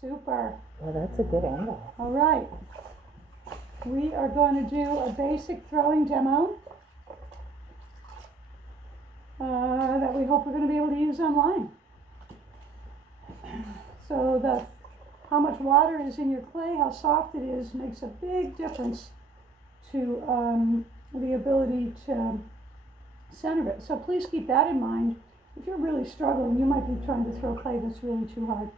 Super. Well, that's a good angle. All right. We are going to do a basic throwing demo that we hope we're going to be able to use online. So how much water is in your clay, how soft it is, makes a big difference to the ability to center it. So please keep that in mind. If you're really struggling, you might be trying to throw clay that's really too hard.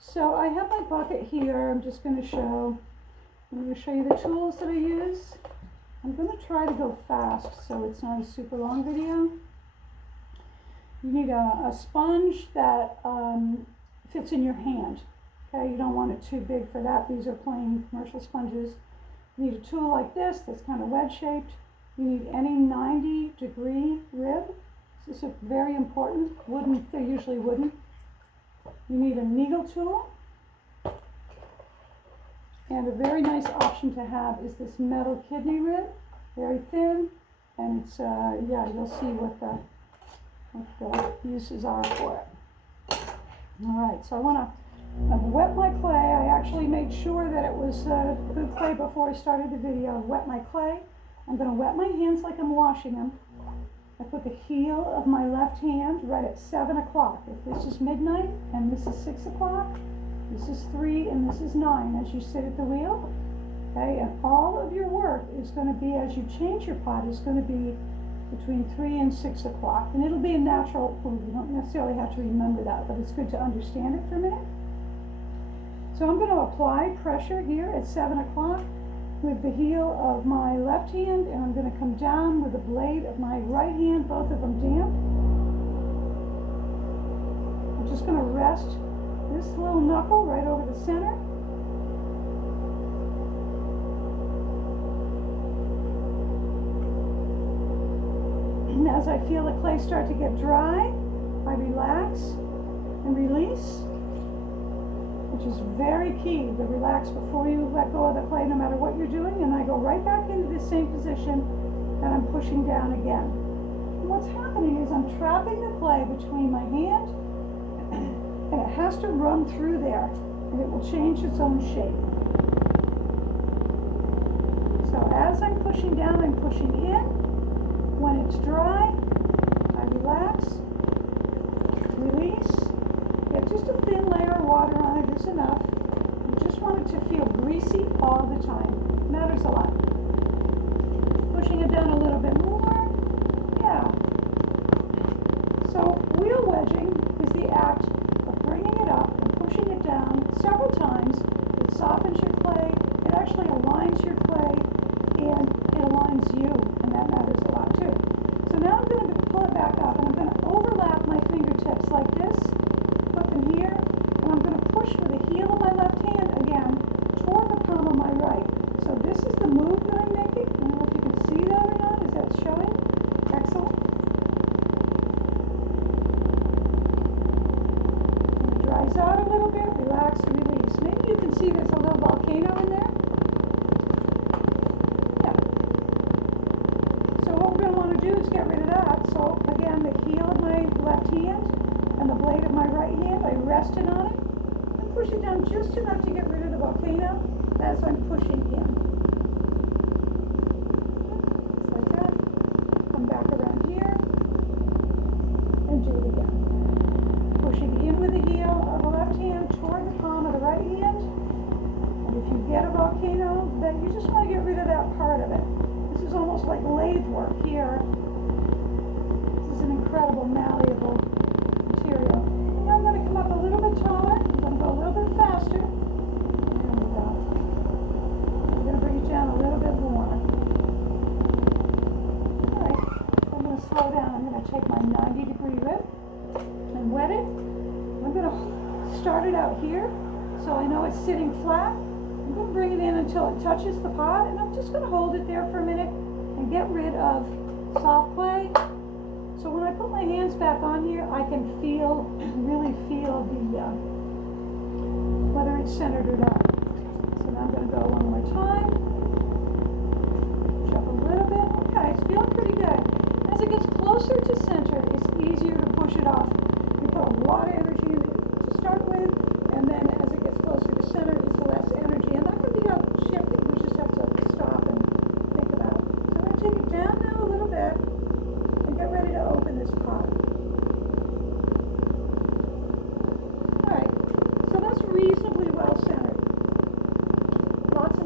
So I have my bucket here. I'm going to show you the tools that I use. I'm going to try to go fast so it's not a super long video. You need a sponge that fits in your hand. Okay, you don't want it too big for that. These are plain commercial sponges. You need a tool like this that's kind of wedge shaped. You need any 90-degree rib. This is very important. Wooden, they're usually wooden. You need a needle tool. And a very nice option to have is this metal kidney rib. Very thin, and it's, yeah, you'll see what the uses are for it. All right, so I've wet my clay. I actually made sure that it was good clay before I started the video. I've wet my clay. I'm going to wet my hands like I'm washing them. I put the heel of my left hand right at 7 o'clock. If this is midnight and this is 6 o'clock, this is 3 and this is 9 as you sit at the wheel. Okay, and all of your work is going to be, as you change your pot, is going to be between 3 and 6 o'clock. And it'll be a natural move. You don't necessarily have to remember that, but it's good to understand it for a minute. So I'm going to apply pressure here at 7 o'clock with the heel of my left hand, and I'm going to come down with the blade of my right hand, both of them damp. I'm just going to rest this little knuckle right over the center. And as I feel the clay start to get dry, I relax and release, which is very key to relax before you let go of the clay no matter what you're doing. And I go right back into the same position and I'm pushing down again. And what's happening is I'm trapping the clay between my hand and it has to run through there and it will change its own shape. So as I'm pushing down, I'm pushing in. When it's dry, I relax, release, get just a thin layer of water on it is enough. You just want it to feel greasy all the time. It matters a lot. Pushing it down a little bit more, yeah. So wheel wedging is the act of bringing it up and pushing it down several times. It softens your clay, it actually aligns your clay, and it aligns you, and that matters a lot too. So now I'm going to pull it back up, and I'm going to overlap my fingertips like this, put them here, and I'm going to push with the heel of my left hand again toward the palm of my right. So this is the move that I'm making. I don't know if you can see that or not. Is that showing? Excellent. When it dries out a little bit, relax and release. Maybe you can see there's a little volcano in there. Is get rid of that. So again, the heel of my left hand and the blade of my right hand, I rested on it and push it down just enough to get rid of the volcano as I'm pushing in. Just like that. Come back around here and do it again. Pushing in with the heel of the left hand toward the palm of the right hand. And if you get a volcano, then you just want to get rid of that part of it. This is almost like lathe work here. This is an incredible malleable material. Now I'm going to come up a little bit taller. I'm going to go a little bit faster. There we go. I'm going to bring it down a little bit more. Alright, I'm going to slow down. I'm going to take my 90-degree rib and wet it. I'm going to start it out here so I know it's sitting flat. I'm going to bring it in until it touches the pot, and I'm just going to hold it there for a minute and get rid of soft clay. So when I put my hands back on here, I can really feel whether it's centered or not. So now I'm going to go one more time. Push up a little bit. Okay, it's feeling pretty good. As it gets closer to center, it's easier to push it off. You put a lot of energy in it to start with, and then as it gets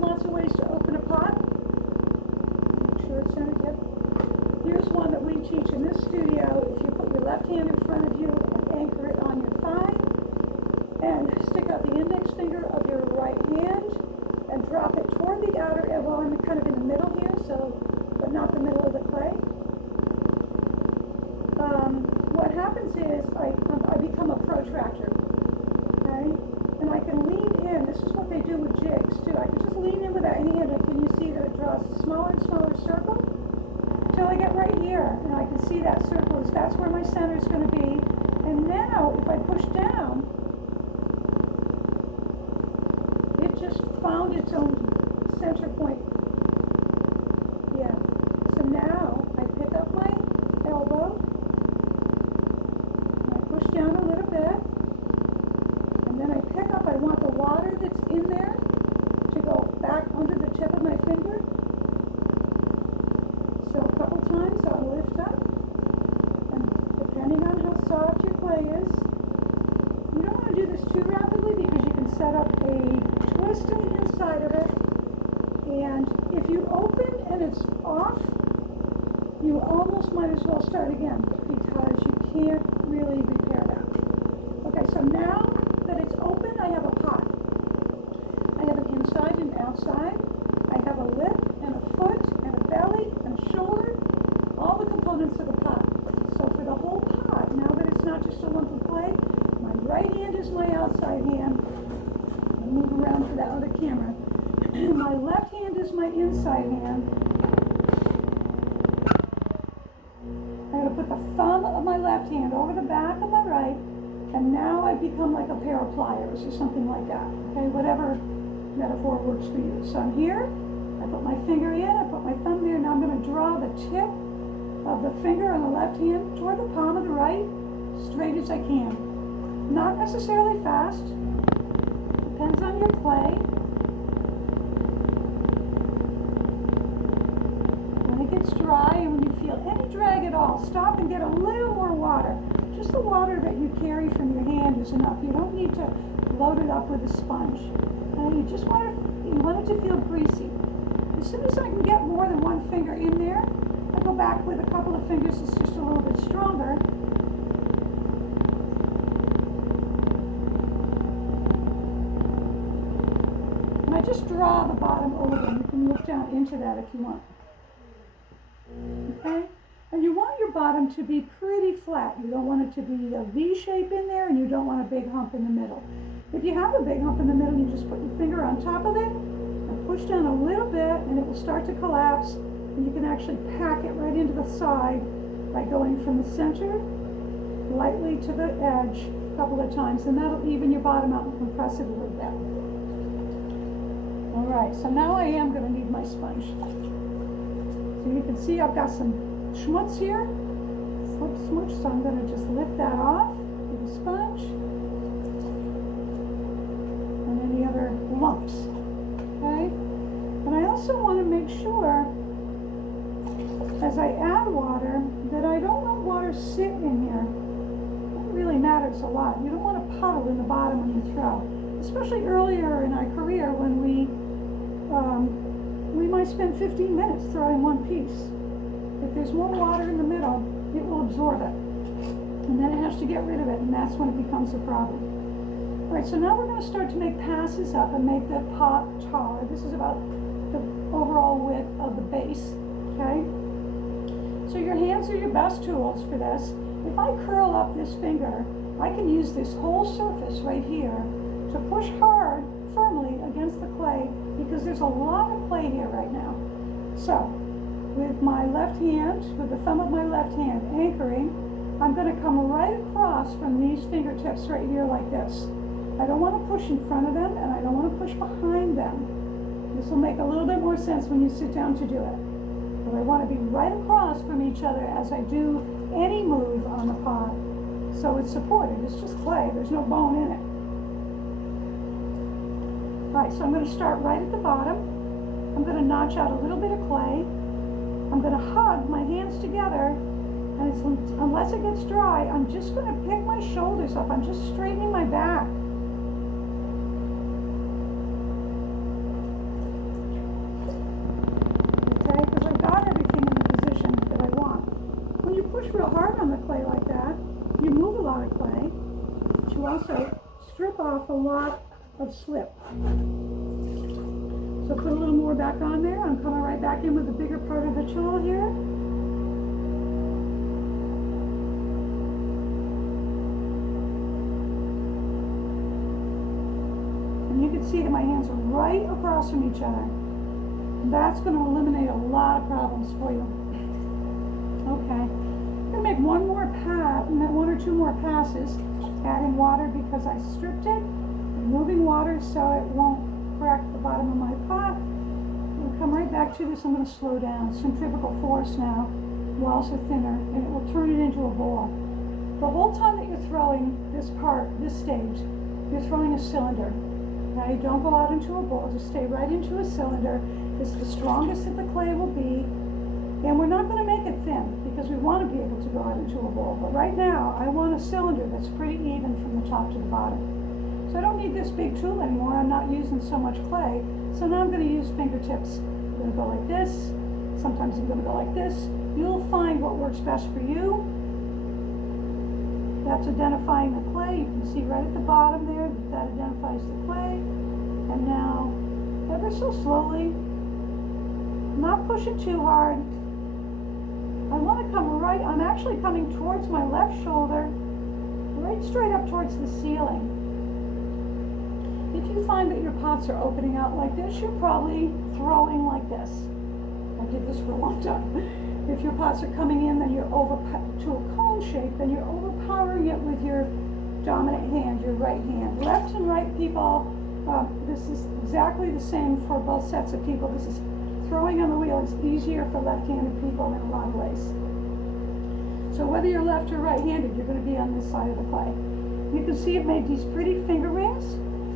lots of ways to open a pot. Make sure it's centered. Yep. Here's one that we teach in this studio. If you put your left hand in front of you and anchor it on your thigh, and stick out the index finger of your right hand and drop it toward the outer edge. Well, I'm kind of in the middle here, so, but not the middle of the clay. What happens is I become a protractor, okay? And I can lean in. This is what they do with jigs too. I can just lean in with that hand, and can you see that it draws a smaller and smaller circle until I get right here, and I can see that circle is that's where my center is going to be. And now, if I push down, it just found its own center point. Yeah. So now I pick up my elbow. Push down a little bit, and then I pick up, I want the water that's in there to go back under the tip of my finger. So a couple times I'll lift up, and depending on how soft your clay is, you don't want to do this too rapidly because you can set up a twist on the inside of it, and if you open and it's off, you almost might as well start again because you can't really repair that. Okay, so now that it's open, I have a pot. I have an inside and outside. I have a lip and a foot and a belly and a shoulder, all the components of a pot. So for the whole pot, now that it's not just a lump of clay, my right hand is my outside hand. I'll move around for that other camera. My left hand is my inside hand. I'm going to put the thumb of my left hand over the back of my right, and now I become like a pair of pliers or something like that. Okay, whatever metaphor works for you. So I'm here, I put my finger in, I put my thumb there, now I'm going to draw the tip of the finger on the left hand toward the palm of the right, straight as I can. Not necessarily fast, depends on your clay. It's dry, and when you feel any drag at all, stop and get a little more water. Just the water that you carry from your hand is enough. You don't need to load it up with a sponge. You just want it to feel greasy. As soon as I can get more than one finger in there, I go back with a couple of fingers that's just a little bit stronger. And I just draw the bottom over. You can look down into that if you want. Okay, and you want your bottom to be pretty flat. You don't want it to be a V shape in there, and you don't want a big hump in the middle. If you have a big hump in the middle, you just put your finger on top of it and push down a little bit, and it will start to collapse, and you can actually pack it right into the side by going from the center lightly to the edge a couple of times, and that'll even your bottom out and compress it a little bit. All right, so now I am going to need my sponge. So you can see I've got some schmutz here, slip smooch, so I'm going to just lift that off with a sponge and any other lumps, okay? And I also want to make sure as I add water that I don't let water sit in here. That really matters a lot. You don't want to puddle in the bottom when you throw, especially earlier in our career when we might spend 15 minutes throwing one piece. If there's more water in the middle, it will absorb it. And then it has to get rid of it, and that's when it becomes a problem. All right, so now we're going to start to make passes up and make the pot taller. This is about the overall width of the base, okay? So your hands are your best tools for this. If I curl up this finger, I can use this whole surface right here to push hard, firmly against the clay, because there's a lot of clay here right now. So, with my left hand, with the thumb of my left hand anchoring, I'm going to come right across from these fingertips right here like this. I don't want to push in front of them, and I don't want to push behind them. This will make a little bit more sense when you sit down to do it. But I want to be right across from each other as I do any move on the pot, so it's supported. It's just clay. There's no bone in it. All right, so I'm going to start right at the bottom. I'm going to notch out a little bit of clay. I'm going to hug my hands together, and unless it gets dry, I'm just going to pick my shoulders up. I'm just straightening my back. on the clay like that, you move a lot of clay, but you also strip off a lot of slip. So put a little more back on there. I'm coming right back in with the bigger part of the tool here. And you can see that my hands are right across from each other. And that's going to eliminate a lot of problems for you. Okay. I'm going to make one more pass, and then one or two more passes, adding water because I stripped it, removing water so it won't crack the bottom of my pot. We'll come right back to this. I'm going to slow down. Centrifugal force now. Walls are thinner, and it will turn it into a ball. The whole time that you're throwing this part, this stage, you're throwing a cylinder. Okay, don't go out into a ball. Just stay right into a cylinder. It's the strongest that the clay will be. And we're not going to make it thin because we want to be able to go out into a ball. But right now, I want a cylinder that's pretty even from the top to the bottom. So I don't need this big tool anymore. I'm not using so much clay. So now I'm going to use fingertips. I'm going to go like this. Sometimes I'm going to go like this. You'll find what works best for you. That's identifying the clay. You can see right at the bottom there that identifies the clay. And now, ever so slowly, not push it too hard. I want to come right, I'm actually coming towards my left shoulder, right straight up towards the ceiling. If you find that your pots are opening out like this, you're probably throwing like this. I did this for a long time. If your pots are coming in, then you're to a cone shape, then you're overpowering it with your dominant hand, your right hand. Left and right people, this is exactly the same for both sets of people. This is throwing on the wheel is easier for left-handed people in a lot of ways. So whether you're left or right-handed, you're going to be on this side of the clay. You can see it made these pretty finger rings,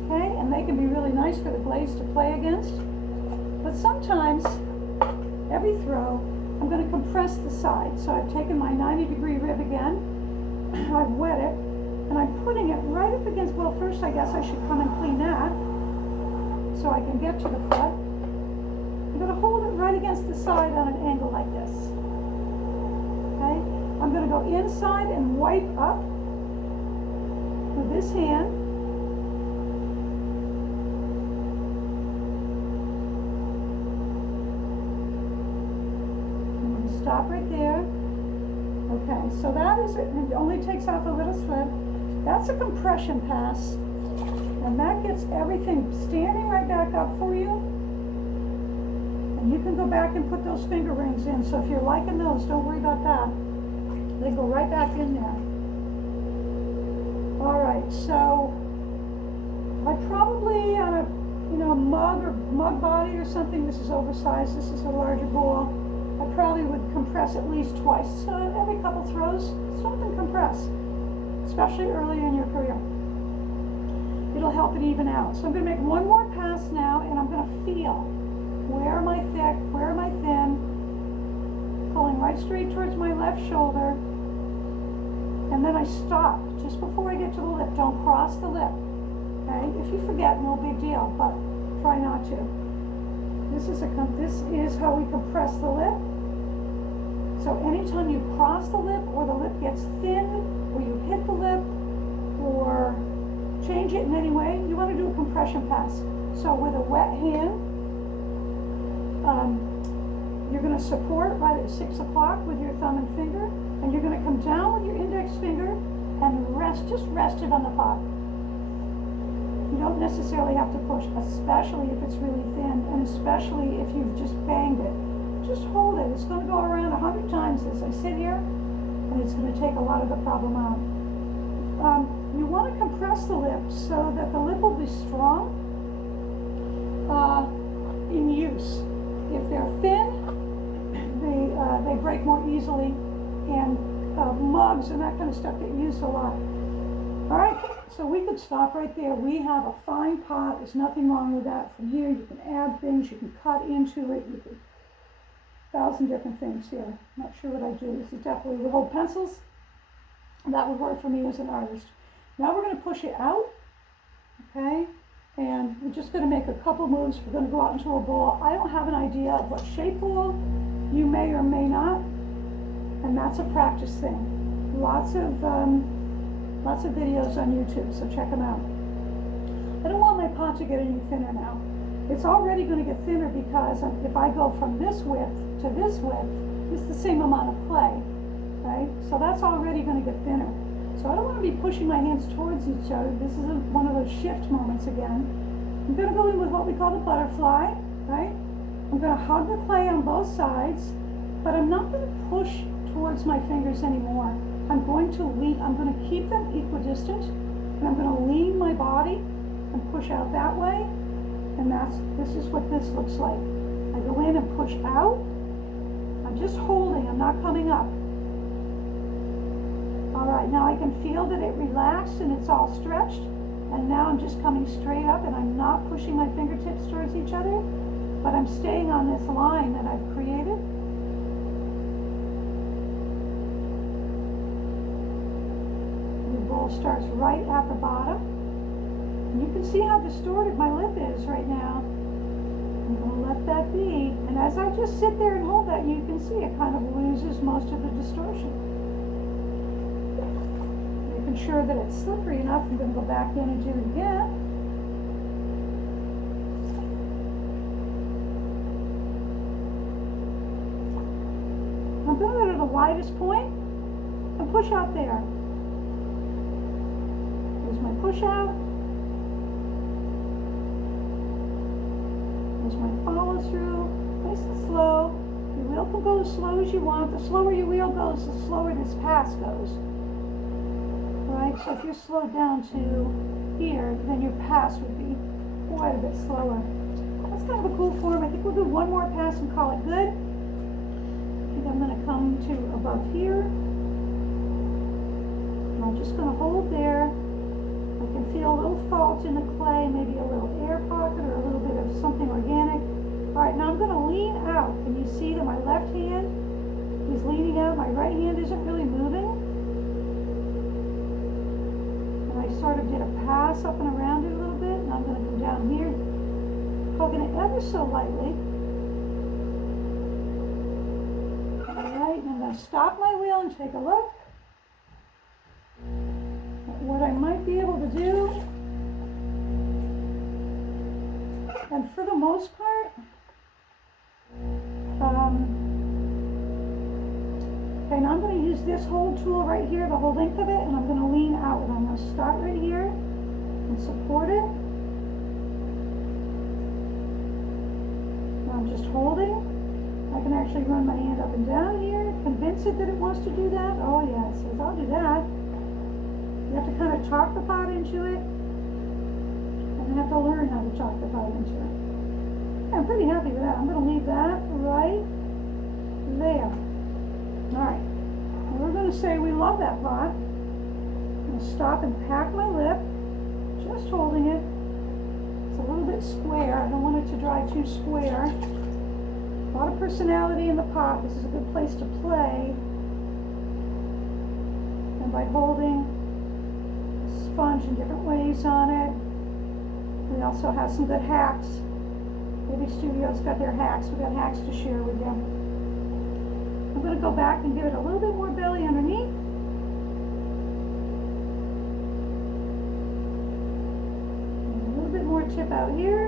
okay? And they can be really nice for the glaze to play against. But sometimes, every throw, I'm going to compress the side. So I've taken my 90-degree rib again, I've wet it, and I'm putting it right up against, well, first I guess I should come and clean that so I can get to the foot. I'm going to hold it right against the side on an angle like this. Okay? I'm going to go inside and wipe up with this hand. I'm going to stop right there. Okay, so that is it. It only takes off a little slip. That's a compression pass. And that gets everything standing right back up for you. And you can go back and put those finger rings in. So if you're liking those, don't worry about that. They go right back in there. All right, so I probably on a mug or mug body or something. This is oversized. This is a larger bowl. I probably would compress at least twice. So every couple throws, stop and compress, especially early in your career. It'll help it even out. So I'm going to make one more pass now, and I'm going to feel. Where am I thick? Where am I thin? Pulling right straight towards my left shoulder. And then I stop just before I get to the lip. Don't cross the lip. Okay? If you forget, no big deal, but try not to. This is how we compress the lip. So anytime you cross the lip or the lip gets thin or you hit the lip or change it in any way, you want to do a compression pass. So with a wet hand, you're going to support right at 6 o'clock with your thumb and finger, and you're going to come down with your index finger and just rest it on the pot. You don't necessarily have to push, especially if it's really thin, and especially if you've just banged it. Just hold it. It's going to go around 100 times as I sit here, and it's going to take a lot of the problem out. You want to compress the lip so that the lip will be strong in use. If they're thin, they break more easily, and mugs and that kind of stuff get used a lot. All right, so we could stop right there. We have a fine pot. There's nothing wrong with that. From here, you can add things. You can cut into it. You can 1,000 different things here. Not sure what I do. This is definitely with hold pencils. That would work for me as an artist. Now we're going to push it out, okay? And we're just going to make a couple moves. We're going to go out into a ball. I don't have an idea of what shape ball. You may or may not, and that's a practice thing. lots of videos on YouTube, so check them out. I don't want my pot to get any thinner now. It's already going to get thinner because if I go from this width to this width, it's the same amount of clay, right? So that's already going to get thinner. So I don't want to be pushing my hands towards each other. This is one of those shift moments again. I'm going to go in with what we call the butterfly, right? I'm going to hug the clay on both sides, but I'm not going to push towards my fingers anymore. I'm going to keep them equidistant, and I'm going to lean my body and push out that way, and this is what this looks like. I go in and push out. I'm just holding, I'm not coming up. All right, now I can feel that it relaxed and it's all stretched, and now I'm just coming straight up, and I'm not pushing my fingertips towards each other, but I'm staying on this line that I've created. Starts right at the bottom. And you can see how distorted my lip is right now. I'm going to let that be. And as I just sit there and hold that, you can see it kind of loses most of the distortion. Making sure that it's slippery enough, I'm going to go back in and do it again. I'm doing it at the widest point and push out there. There's my push out. There's my follow through. Nice and slow. Your wheel can go as slow as you want. The slower your wheel goes, the slower this pass goes. Right? So if you're slowed down to here, then your pass would be quite a bit slower. That's kind of a cool form. I think we'll do one more pass and call it good. I think I'm going to come to above here. And I'm just going to hold there. I can feel a little fault in the clay, maybe a little air pocket or a little bit of something organic. All right, now I'm going to lean out. Can you see that my left hand is leaning out? My right hand isn't really moving. And I sort of did a pass up and around it a little bit, and I'm going to come down here, poking it ever so lightly. All right, and I'm going to stop my wheel and take a look. What I might be able to do, and for the most part, okay, now I'm going to use this whole tool right here, the whole length of it, and I'm going to lean out, and I'm going to start right here and support it. And I'm just holding. I can actually run my hand up and down here, convince it that it wants to do that. Oh yeah, it says I'll do that. You have to kind of talk the pot into it, and you have to learn how to talk the pot into it. Yeah, I'm pretty happy with that. I'm going to leave that right there. All right, and we're going to say we love that pot. I'm going to stop and pack my lip, just holding it. It's a little bit square. I don't want it to dry too square. A lot of personality in the pot. This is a good place to play. And by holding sponge in different ways on it. We also have some good hacks. Every studio's got their hacks. We've got hacks to share with you. I'm going to go back and give it a little bit more belly underneath. And a little bit more tip out here.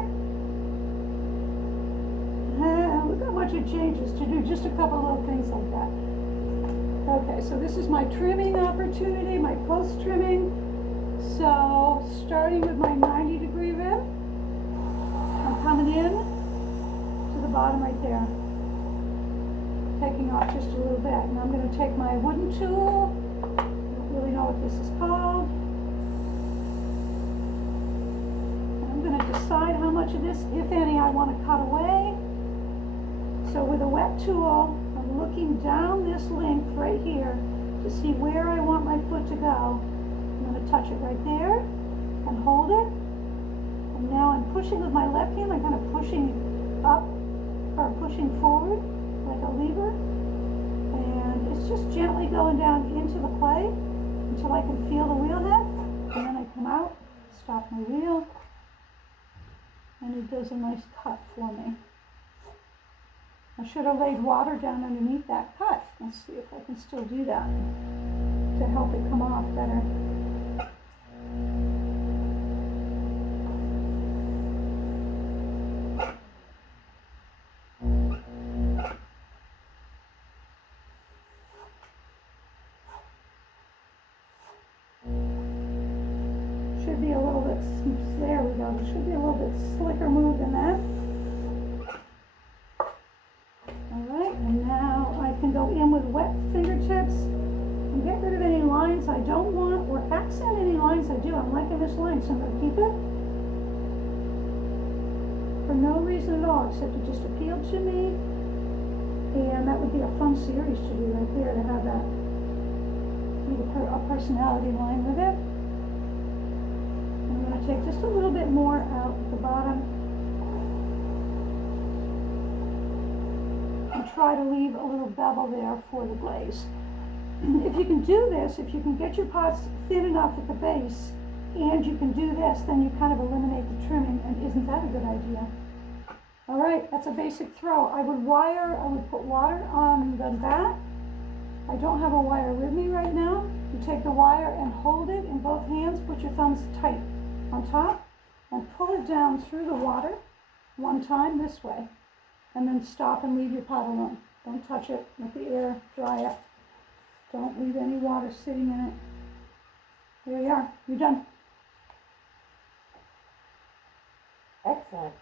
And we've got a bunch of changes to do, just a couple little things like that. Okay, so this is my trimming opportunity, my post trimming. So, starting with my 90-degree rib, I'm coming in to the bottom right there, taking off just a little bit. And I'm going to take my wooden tool, I don't really know what this is called, and I'm going to decide how much of this, if any, I want to cut away. So with a wet tool, I'm looking down this length right here to see where I want my foot to go. I'm going to touch it right there and hold it. And now I'm pushing with my left hand. I'm kind of pushing up or pushing forward like a lever. And it's just gently going down into the clay until I can feel the wheel head. And then I come out, stop my wheel, and it does a nice cut for me. I should have laid water down underneath that cut. Let's see if I can still do that. to help it come off better. Should be a little bit, there we go, should be a little bit slicker move than that. Alright, and now I can go in with wet fingertips and get rid of any lines I don't want, or accent any lines I do. I'm liking this line, so I'm going to keep it for no reason at all, except it just appealed to me, and that would be a fun series to do right there, to have that be a personality line with it. I'm going to take just a little bit more out at the bottom and try to leave a little bevel there for the glaze. If you can do this, if you can get your pots thin enough at the base and you can do this, then you kind of eliminate the trimming, and isn't that a good idea? All right, that's a basic throw. I would put water on the bat. I don't have a wire with me right now. You take the wire and hold it in both hands, put your thumbs tight on top, and pull it down through the water one time this way, and then stop and leave your pot alone. Don't touch it, let the air dry up. Don't leave any water sitting in it. There you are, you're done. Excellent.